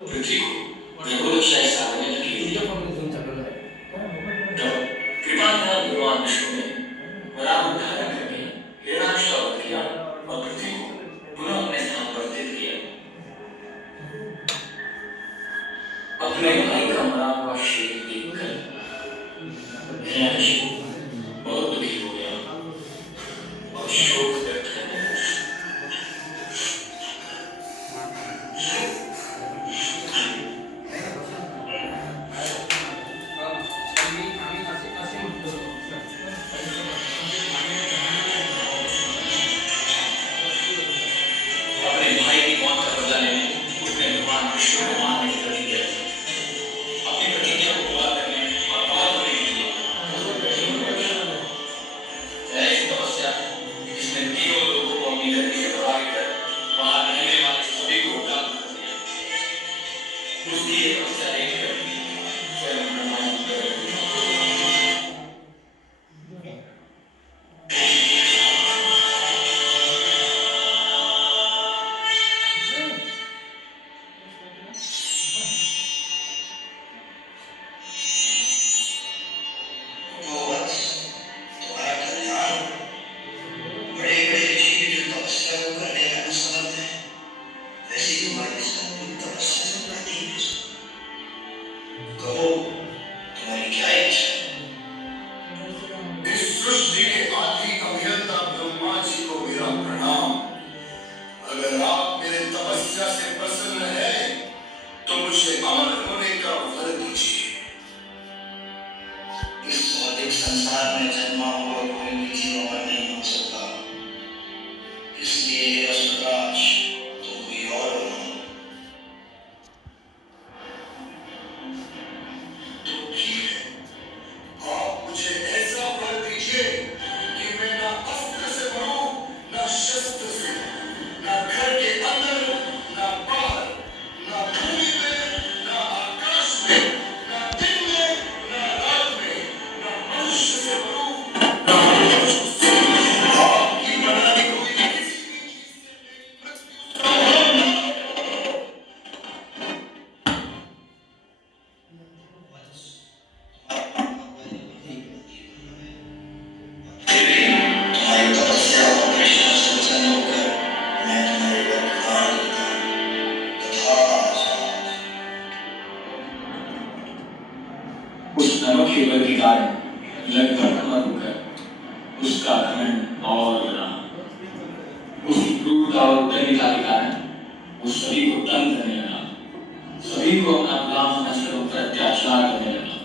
पृथ्वी को वैभवशाली साधने लगी थी। तब कृपा निधान भगवान विष्णु ने वराह रूप धारण करके हिरण्याक्ष का वध किया और पृथ्वी को पुनः अपने स्थान पर स्थित किया। अपने भाई का मरा हुआ शरीर देखकर हिरण्याक्ष बहुत दुखी हो गया और शोक व्यक्त करने लगा। अपने भाई की मौत का बदला लेने उसने भगवान विष्णु को मारने की प्रतिज्ञा की। अपनी प्रतिज्ञा को पूरा करने और पार होने के लिए ऐसी तपस्या जिसने तीनों लोगों को अपनी धरती से भगा कर वहां रहने वाले सभी को उदार कर दिया। उसकी ये तपस्या देखकर स्वयं ब्रह्मा जी प्रकट हुए। संसार में जन्मा हुआ कोई भी जीव अमर नहीं हो सकता, इसलिए असुरराज तुम कोई और बनो। तो ठीक है, आप मुझे ऐसा वर दीजिए कि मैं ना अस्त्र से मरूं, ना शस्त्र से, ना घर के अंदर, ना बाहर, ना भूमि में, ना आकाश में, ना दिन में, ना रात में, ना मनुष्य से मरूं, ना मनुष्य से। आपकी बनाई हुई किसी भी चीज से मेरी मृत्यु संभव नहीं। तुम्हारी तपस्या और निष्ठा से प्रसन्न होकर मैं तुम्हारे वर प्रदान करता हूँ। तथास्तु। उस नमक के बल के कारण लगभग अमर होकर उसका घमंड और बढ़ा। उसकी क्रूरता और उद्यमिता के कारण वो सभी को तंग करने लगा, सभी को अपना गुलाम समझकर उन पर अत्याचार करने लगा।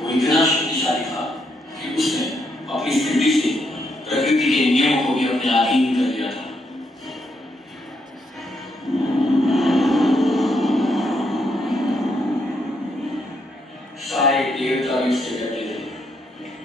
वो इतना शक्तिशाली था कि उसने अपनी स्थिति से प्रकृति के नियमों को भी अपने अधीन कर लिया था। सारे देवता भी उससे डरते थे।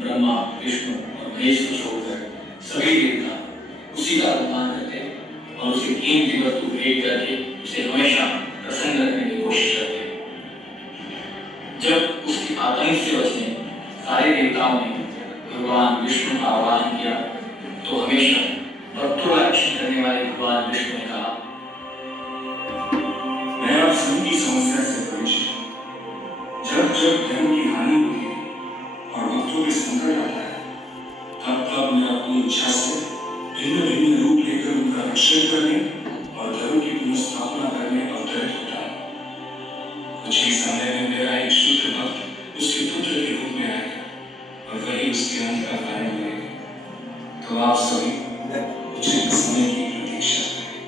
ब्रह्मा, विष्णु और महेश को छोड़कर सभी देवता उसी का अपमान करते और उसे कीमती वस्तु भेंट करके उसे हमेशा प्रसन्न रखने की कोशिश करते। जब उसकी आतंक से बचने सारे देवताओं ने भगवान विष्णु का आह्वान किया तो हमेशा भक्तों का रक्षण करने वाले भगवान विष्णु ने कहा, मैं आप सभी की समस्या से परिचित हूँ। जब जब धर्म की हानि होती है और भक्तों के संकट आता है, तब तब मैं अपनी इच्छा से भिन्न भिन्न रूप लेकर उनका रक्षण करने और धर्म की पुनर्स्थापना करने अवतरित होता है। कुछ ही समय में मेरा एक शुद्ध भक्त उसके पुत्र के रूप में आएगा और वही उसके अंत का कारण बनेगा। तो आप सभी उचित समय की प्रतीक्षा करें।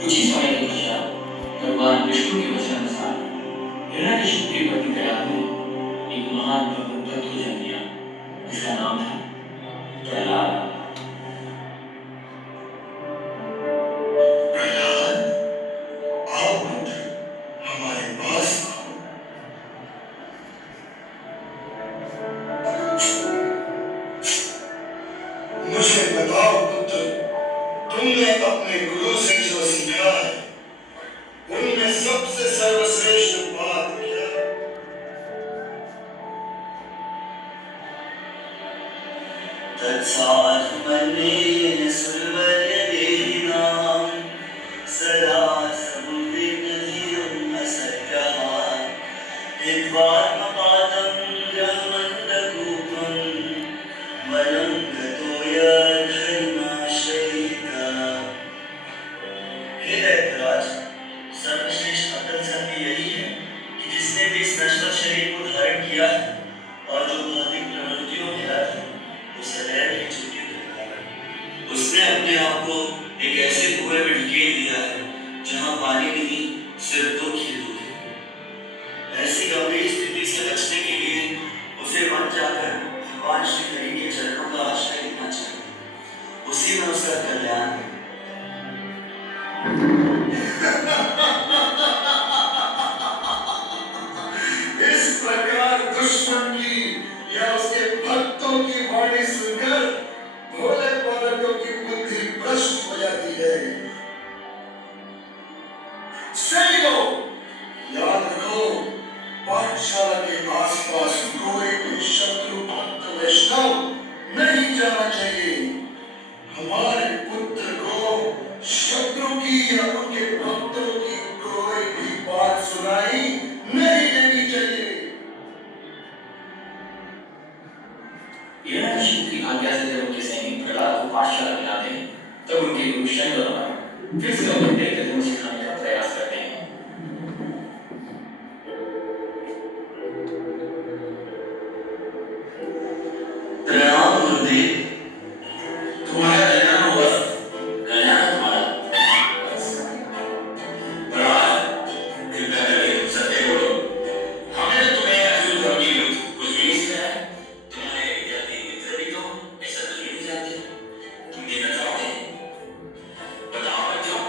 कुछ ही समय के पश्चात भगवान विष्णु के वचन अनुसार हिरण्यकशिपु की पत्नी प्रयाग ने एक महान भक्त को जन्म दिया जिसका नाम था प्रहलाद। प्रहलाद, आओ पुत्र, हमारे पास आओ। मुझे बताओ पुत्र, तुमने अपने गुरु से जो सीखा है उनमें सबसे सर्वश्रेष्ठ बात क्या है? तत्साधु मन्येन सर्व उसने अपने आप को एक ऐसे कुएं में ढकेल दिया है जहां पानी नहीं, सिर्फ दुख ही दुख है। ऐसी गंभीर स्थिति से बचने के लिए उसे मन जाकर भगवान श्री हरि के चरणों का आश्रय लेना चाहिए। उसी में उसका कल्याण है। इस प्रकार दुश्मन की या उसके भक्तों की वाणी सुनकर भोले बालकों की बुद्धि भ्रष्ट हो जाती है। सैनिकों, याद रखो, पाठशाला के आसपास कोई भी शत्रु भक्त वैष्णव नहीं जाना चाहिए। हमारे पुत्र को शत्रु की या उनके भक्तों की कोई भी बात सुनाई नहीं देनी चाहिए। हिरण्यकशिपु की आज्ञा से जब उनके सैनिक प्रहलाद को पाठशाला में आते हैं, तब उनके गुरु शंकर फिर से उन्हें दैत्य धर्म सिखाने का प्रयास करते हैं। प्रणाम गुरुदेव। तुम्हारा कल्याण हुआ, कल्याण तुम्हारा। प्रहलाद, कृपया करके सत्य बोलो, हमने तुम्हें अर्जुन धर्म की विरुद्ध कुछ भी नहीं सिखाया। तुम्हारे विद्यार्थी मित्र भी तो ऐसा तो नहीं जानते। तुम देना चाहोगे? बताओ बच्चों,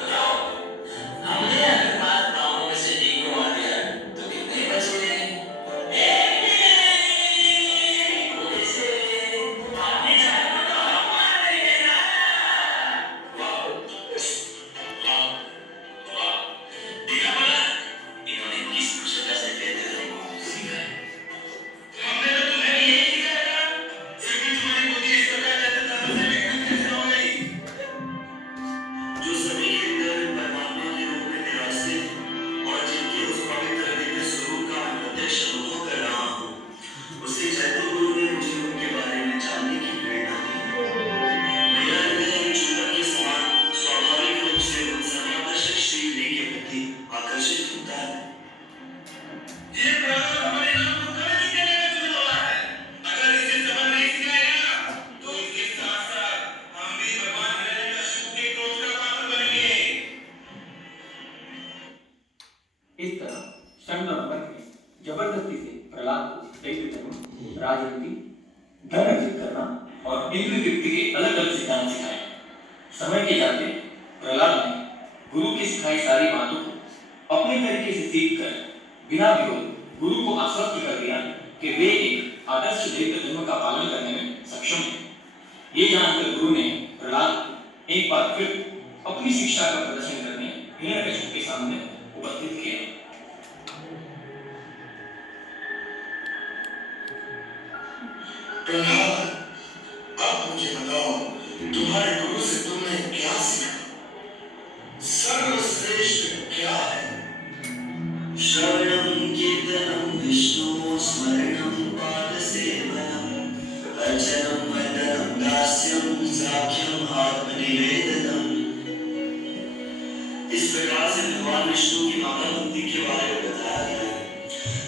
बताओ। हमने अगर 5 गांवों में से एक को मार दिया तो कितने बच गए? जो सभी के अंदर परमात्मा के रूप में निवासित और जिनके उस पवित्र दिव्य स्वरूप का मैं प्रत्यक्ष अनुभव कर रहा हूँ, उसी चैतन्य गुरु ने मुझे उनके बारे में जानने की प्रेरणा दी। मेरा हृदय चूड़ा के समान स्वाभाविक रूप से उन सर्वाकर्षक श्री हरि के प्रति आकर्षित होता है। ये प्रहलाद हमारे नाम को गलत कहने में जुड़ा हुआ है। अगर इसे समझ नहीं सिखाएगा तो इसके साथ साथ हम भी भगवान हिरण्यकशिपु के क्रोध का पात्र बनेंगे। इस तरह संगमरमर ने जबरदस्ती से प्रहलाद को दैत्य धर्म, राजनीति, धन अर्जित करना और इंद्र तृप्ति के अलग अलग सिद्धांत सिखाए। समय के जाते प्रहलाद ने गुरु की सिखाई सारी बातों को अपने तरीके से सीख कर बिना विरोध गुरु को आश्वस्त कर दिया कि वे एक आदर्श दैत्य धर्म का पालन करने में सक्षम हैं। ये जानकर गुरु ने प्रहलाद को एक बार फिर अपनी शिक्षा का प्रदर्शन करने हिरण्यकशिपु के सामने उपस्थित किया। प्रहलाद, अब मुझे बताओ, तुम्हारे गुरु से तुमने क्या सीखा? सर्वश्रेष्ठ क्या है? श्रवणं कीर्तनं विष्णु स्मरणं पादसेवनम् अर्चनं वन्दनं दास्यं साख्यं आत्मनिवेदनम्। इस प्रकार से भगवान विष्णु की माता भक्ति के बारे में बताया गया है,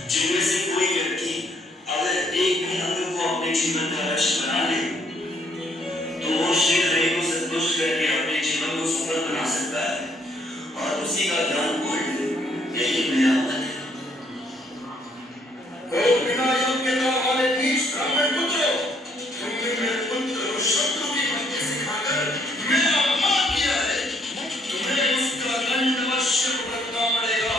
जिनमें से कोई व्यक्ति अगर एक भी अंग को अपने जीवन का लक्ष्य बना ले तो वो श्री हरि को संतुष्ट करके अपने जीवन को सफल बना सकता है और उसी का ध्यान कोई यही मेरा मत है। ओ बिना योग्यता वाले नीच ब्राह्मण पुत्रों, तुमने मेरे पुत्र को शत्रु की भक्ति सिखाकर मेरा अपमान किया है। तुम्हें उसका दंड अवश्य भुगतना पड़ेगा।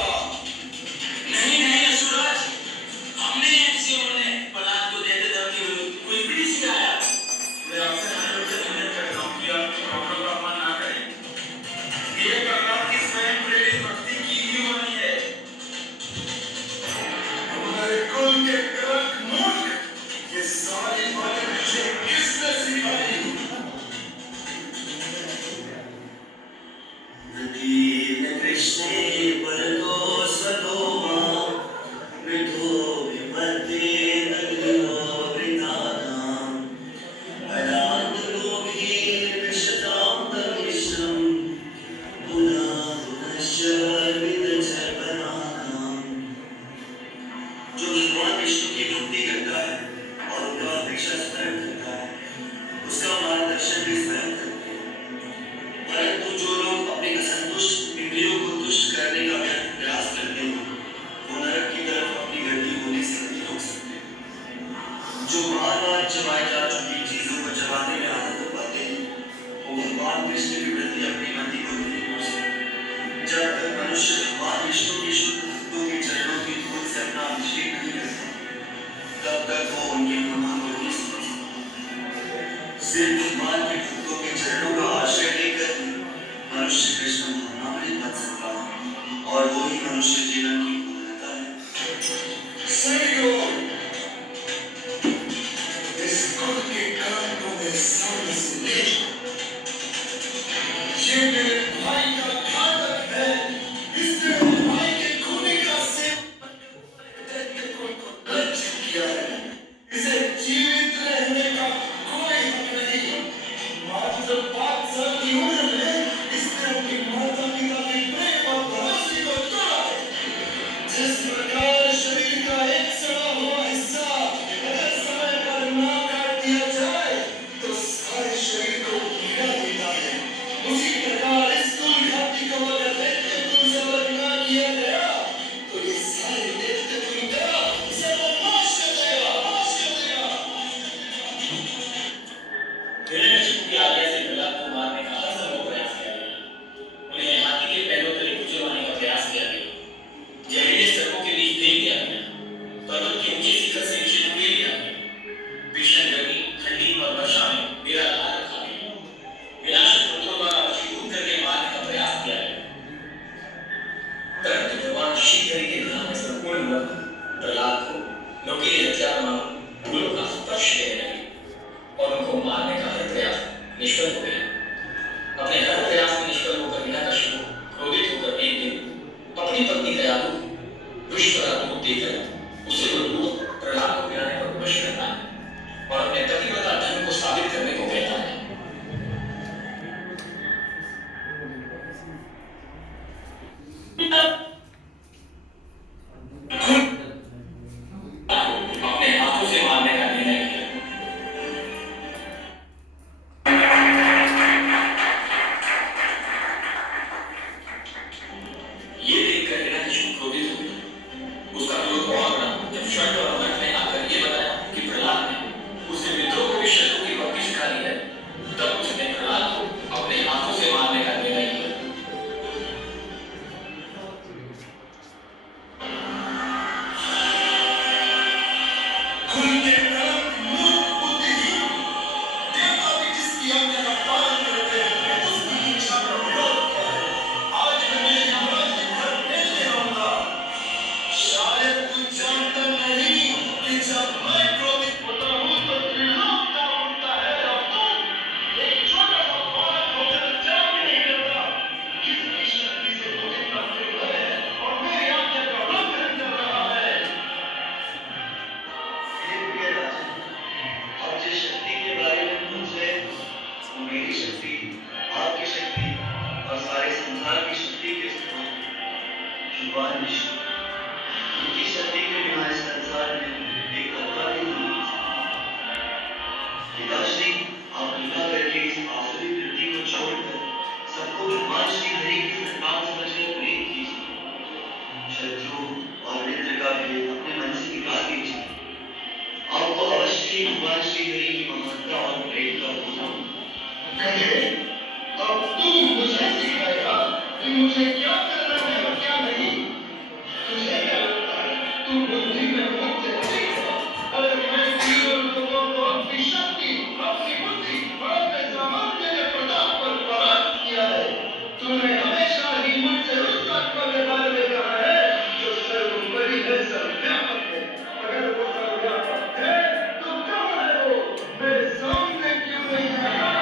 निष्फल हो गए। अपने हर प्रयास में निष्फल होकर हिरण्यकशिपु क्रोधित होकर एक दिन अपनी पत्नी दयालु दुष्कर्म को देकर उसे वो दूत प्रहलाद को गिराने पर विवश करता है और अपने पतिव्रता धर्म को साबित करने को कहता है। अपने हाथों से मारने का निर्णय किया। ये देखकर हिरण्यकशिपु क्रोधित हो गया। उसका क्रोध और बढ़ा जब शंड और अमृत ने आकर ये बताया कि प्रहलाद ने उसे मित्रों को भी शत्रु की भक्ति सिखाई है। तब उसने प्रहलाद को अपने हाथों से मारने का निर्णय किया। खुल के कलंक मूर्ख बुद्धिहीन देवता भी जिसकी आज्ञा का पालन करते हैं उसकी इच्छा का विरोध कर आज मैं मेरे यमराज के घर भेजने आऊंगा। शायद तू जानता नहीं कि जब मैं क्रोधित होता हूं तो त्रिलोक कांप उठता है और तुम एक छोटा सा बालक होकर जरा भी नहीं डरता। किसकी शक्ति से तुझे प्राप्त हुआ है और मेरी आज्ञा का उल्लंघन कर रहा है। हे प्रिय राजन, आप जिस शक्ति के बारे में पूछ रहे हैं वो मेरी शक्ति, आपकी शक्ति और सारे संसार की शक्ति के स्रोत युवान विष्णु। उनकी शक्ति के बिना इस संसार में एक कल्पना भी नहीं हो सकती। पिताश्री, आप कृपा करके इस आसुरी वृत्ति को छोड़कर सबको भगवान श्री हरि की संतान समझकर प्रेम कीजिए। शत्रु और मित्र का भेद अपने मन से निकाल दीजिए। आपको अवश्य ही भगवान श्री हरि की महानता और प्रेम का अनुभव होगा। गधे, अब तू मुझे सिखाएगा कि मुझे क्या करना है और क्या नहीं। तुझे क्या लगता है तू बुद्धि में मुझसे अधिक है? अरे मैं तीनों लोगों को अपनी शक्ति, अपनी बुद्धि और अपने सामर्थ्य के प्रताप पर परास्त किया है। तूने हमेशा ही मुझसे उस आत्मा के बारे में कहा है जो सर्वोपरि है, सर्वव्यापक है। अगर वो सर्वव्यापक है तो कहाँ है वो? मेरे सामने क्यों नहीं आया?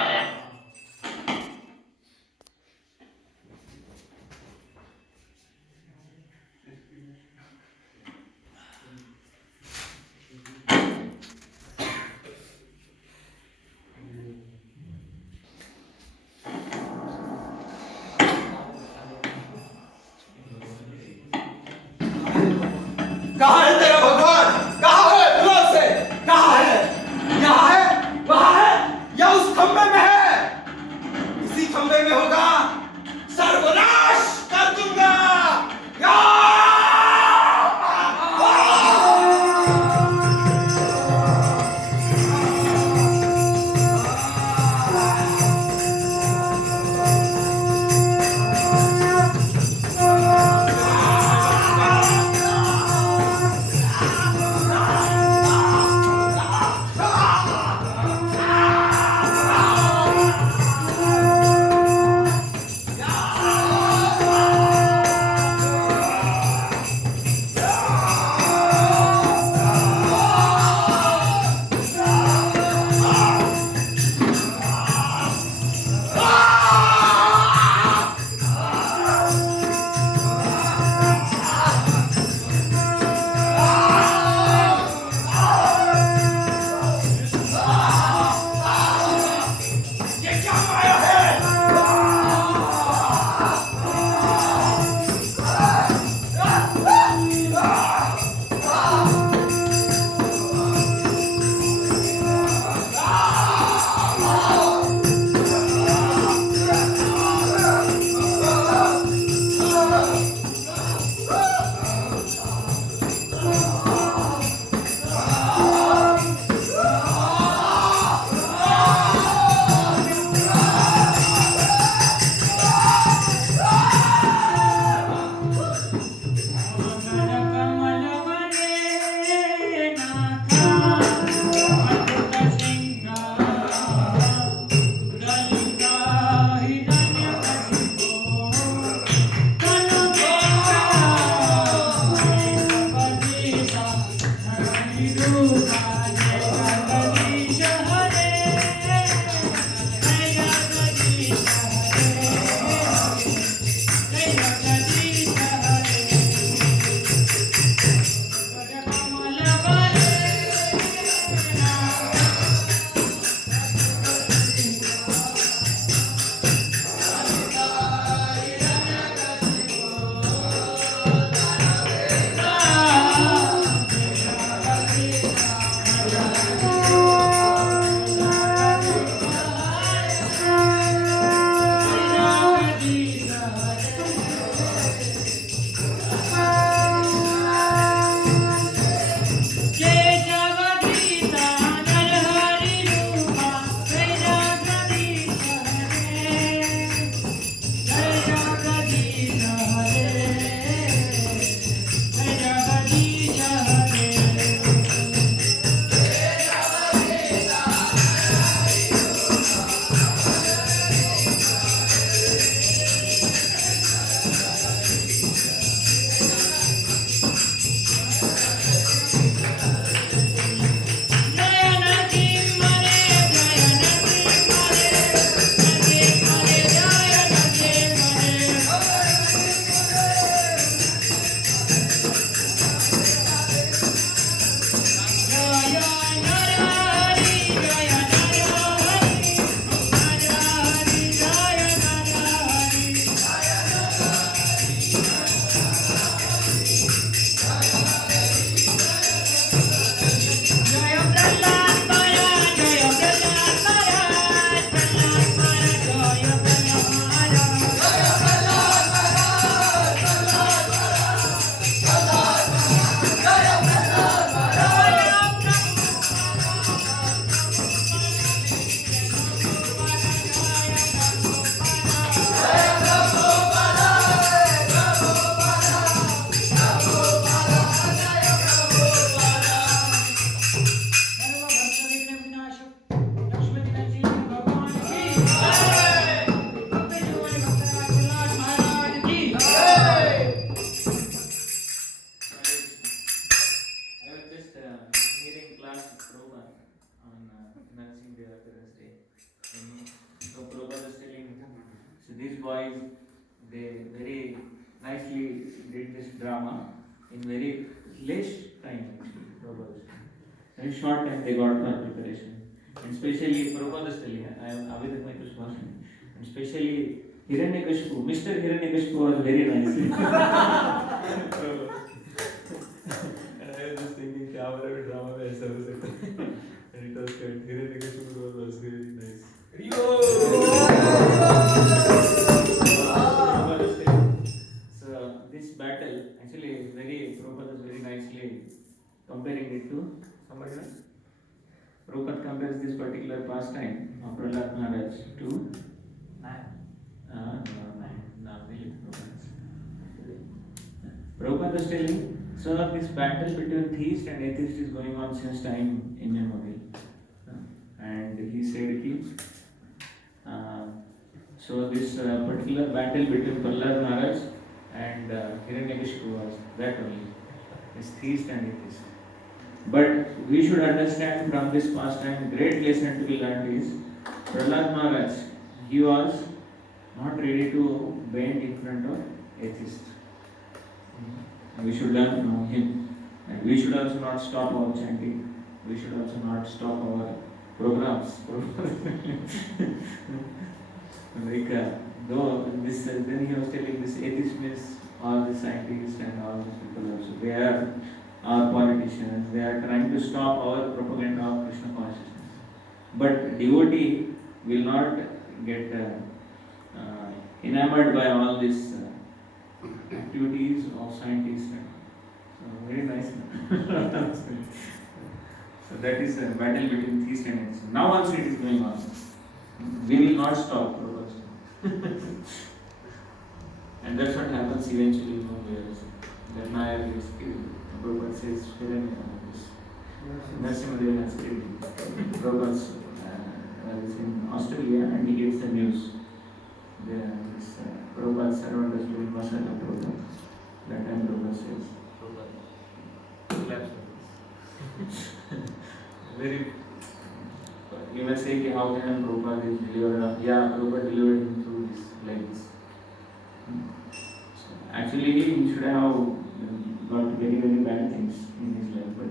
boys, they very nicely did this drama in very less time actually. Prabhupada. Very short time they got for preparation. And especially Prabhupada is telling, I am Avidak Maitu, and especially Hiranyakashipu, Mr. Hiranyakashipu was very nice. And I was just thinking, क्या बड़ा drama में ऐसा हो सकता है. And it was good. Hiranyakashipu was very nice. So this battle actually is very, Prabhupada is very nicely comparing it to somebody else. Prabhupada compares this particular pastime of Prahlad Maharaj to Prabhupada is telling, so this battle between theist and atheist is going on since time immemorial. And he said, so this particular battle between Prahlad Maharaj and Hiranyakashipu was that only, is theist and atheist. But we should understand from this pastime, great lesson to be learned is, Prahlad Maharaj, he was not ready to bend in front of atheists. We should learn from him. And we should also not stop our chanting. We should also not stop our programs. Though this, then he was telling this atheist means all the scientists and all these people also. They are our politicians. They are trying to stop our propaganda of Krishna consciousness. But devotee will not get enamored by all these activities of scientists. So very nice. So that is a battle between theist and atheist. Now also it is going on. We will not stop. And that's what happens eventually in Mumbai also. That Nair is killed. Prabhupada says, Narasimhadev has killed him. Prabhupada is in Australia and he gets the news. Prabhupada's servant is doing masala program. That time Prabhupada says, very, you may say how can Prabhupada is delivered? Yeah, Prabhupada delivered him through this, like this. So actually he should have got very, very bad things in his life, but